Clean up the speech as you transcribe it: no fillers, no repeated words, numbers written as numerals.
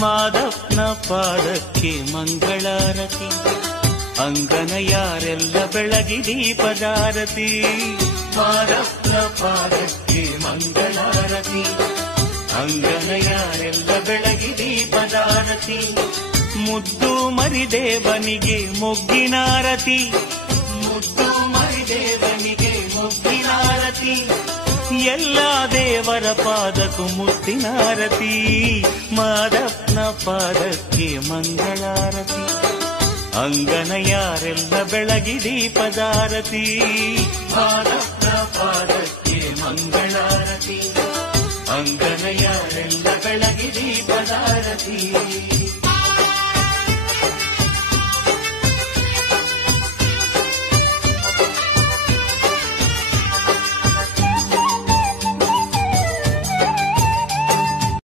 ಮಾದಪ್ಪನ ಪಾದಕ್ಕೆ ಮಂಗಳಾರತಿ, ಅಂಗನಯಾರೆಲ್ಲ ಬೆಳಗಿ ದೀಪದಾರತಿ. ಮಾದಪ್ಪನ ಪಾದಕ್ಕೆ ಮಂಗಳಾರತಿ, ಅಂಗನಯಾರೆಲ್ಲ ಬೆಳಗಿ ದೀಪದಾರತಿ. ಮುದ್ದು ಮರಿದೇವನಿಗೆ ಮೊಗ್ಗಿನಾರತಿ, ಮುದ್ದು ಮರಿದೇವನಿಗೆ ಮೊಗ್ಗಿನಾರತಿ. ಎಲ್ಲ ದೇವರ ಪಾದಕ್ಕೂ ಮುತ್ತಿನಾರತಿ, ಮಾದಪ್ಪನ ಪಾದಕ್ಕೆ ಮಂಗಳಾರತಿ, ಅಂಗನಯಾರೆಲ್ಲ ಬೆಳಗಿ ದೀಪದಾರತಿ. ಮಾದಪ್ಪನ ಪಾದಕ್ಕೆ ಮಂಗಳಾರತಿ, ಅಂಗನಯಾರೆಲ್ಲ ಬೆಳಗಿ ದೀಪದಾರತಿ.